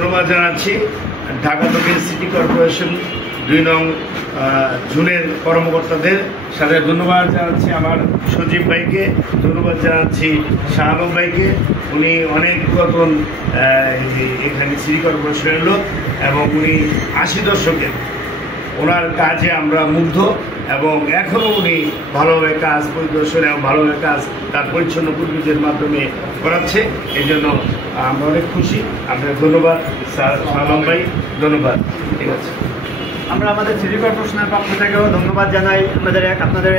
ধন্যবাদ জানাচ্ছি ঢাকা দক্ষিণ সিটি কর্পোরেশন 2 নং জোনের কর্মকর্তাদের সাথে ধন্যবাদ জানাচ্ছি আমার সজীব ভাইকে, ধন্যবাদ জানাচ্ছি শাহ আলম ভাইকে। উনি অনেক পুরাতন এখানে সিটি কর্পোরেশনের লোক এবং উনি 80 দশকের ওনার কাজে আমরা মুগ্ধ এবং এখনও উনি ভালোভাবে কাজ পরিদর্শন এবং ভালোভাবে কাজ তার পরিচ্ছন্ন কর্মীদের মাধ্যমে করাচ্ছে। এই জন্য আমরা অনেক খুশি। আপনার ধন্যবাদ স্যার আলম ভাই, ধন্যবাদ। ঠিক আছে, আমরা আমাদের সিটি কর্পোরেশনের পক্ষ থেকেও ধন্যবাদ জানাই আপনাদের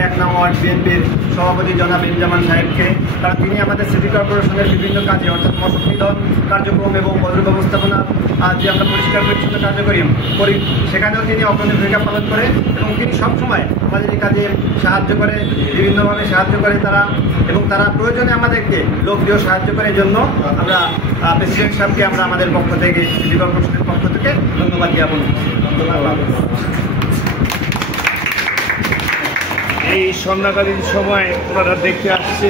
1 নং ওয়ার্ড বিএনপির সভাপতি জনাব ইনজামান সাহেবকে। কারণ তিনি আমাদের সিটি কর্পোরেশনের বিভিন্ন কাজে অর্থাৎ মশক নিধন কার্যক্রম এবং বজ্র ব্যবস্থাপনা যে আমরা পরিষ্কার পরিচ্ছন্ন কার্যক্রম করি সেখানেও তিনি অগ্রণী ভূমিকা পালন করে এবং তিনি সবসময় আমাদের এই কাজে সাহায্য করে, বিভিন্নভাবে সাহায্য করে তারা প্রয়োজনে আমাদেরকে লোক দিয়েও সাহায্য করে। এই জন্য আমরা প্রেসিডেন্ট সাহেবকে আমরা আমাদের পক্ষ থেকে সিটি কর্পোরেশনের পক্ষ থেকে ধন্যবাদ জ্ঞাপন করছি। এই সন্ধ্যাকালীন সময় ওনারা দেখতে আসছে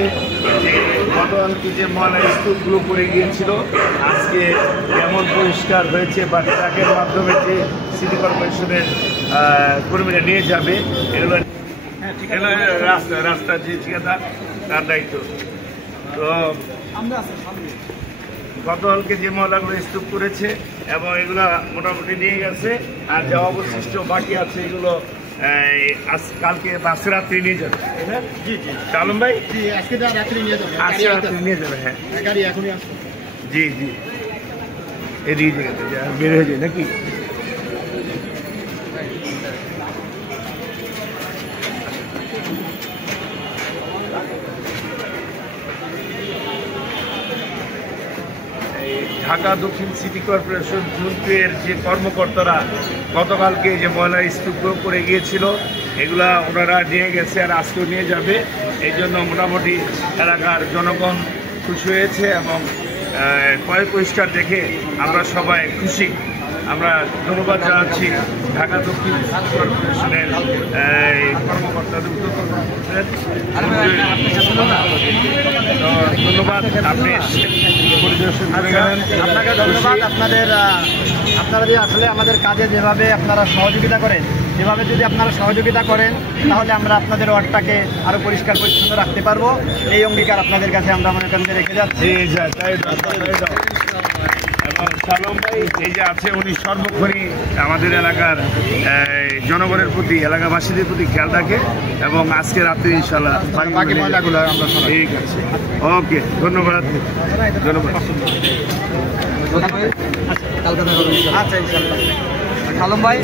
যে গতকালকে যে ময়লা স্তূপগুলো পড়ে গিয়েছিল আজকে কেমন পরিষ্কার হয়েছে বা ট্রাকের মাধ্যমে যে সিটি কর্পোরেশনের কর্মীরা নিয়ে যাবে এগুলো রাস্তা যে ঠিকাদার তার দায়িত্ব। তো গতকালকে যে ময়লাগুলো স্তূপ করেছে এবং এগুলো মোটামুটি নিয়ে গেছে, আর যা অবশিষ্ট বাকি আছে এগুলো কালকে আজকে রাত্রি নিয়ে যাবে। জি জি আলম ভাই, আজকে রাত্রি নিয়ে যাবে, আজকে রাত্রি নিয়ে যাবে। হ্যাঁ, গাড়ি এখনই আসছে। জি জি, এদিকে জায়গাতে বের হয়ে যায় নাকি? ঢাকা দক্ষিণ সিটি কর্পোরেশন জোনের যে কর্মকর্তারা গতকালকে যে ময়লা স্তূপ করে গিয়েছিল এগুলা ওনারা নিয়ে গেছে আর আজকেও নিয়ে যাবে। এই জন্য মোটামুটি এলাকার জনগণ খুশি হয়েছে এবং পরিষ্কার দেখে আমরা সবাই খুশি। আমরা ধন্যবাদ জানাচ্ছি ঢাকা দক্ষিণ সিটি কর্পোরেশনের কর্মকর্তাদের, ধন্যবাদ। আপনি পরিদর্শন আপনাকে ধন্যবাদ। আপনারা যে আসলে আমাদের কাজে যেভাবে আপনারা সহযোগিতা করেন, এভাবে যদি আপনারা সহযোগিতা করেন তাহলে আমরা আপনাদের ওয়ার্ডটাকে আরো পরিষ্কার পরিচ্ছন্ন রাখতে পারবো। এই অঙ্গীকার আপনাদের কাছে আমরা মনে করেন রেখে যাচ্ছি। এবং সালম ভাই এই যে আছে উনি সর্বক্ষণই আমাদের এলাকার জনগণের প্রতি, এলাকাবাসীদের প্রতি খেয়াল রাখে এবং আজকে রাত্রে ইনশাল্লাহ বাকি ময়লাগুলো আমরা। ঠিক আছে, ওকে, ধন্যবাদ ধন্যবাদ। আচ্ছা ইনশাল্লাহ। সালম ভাই।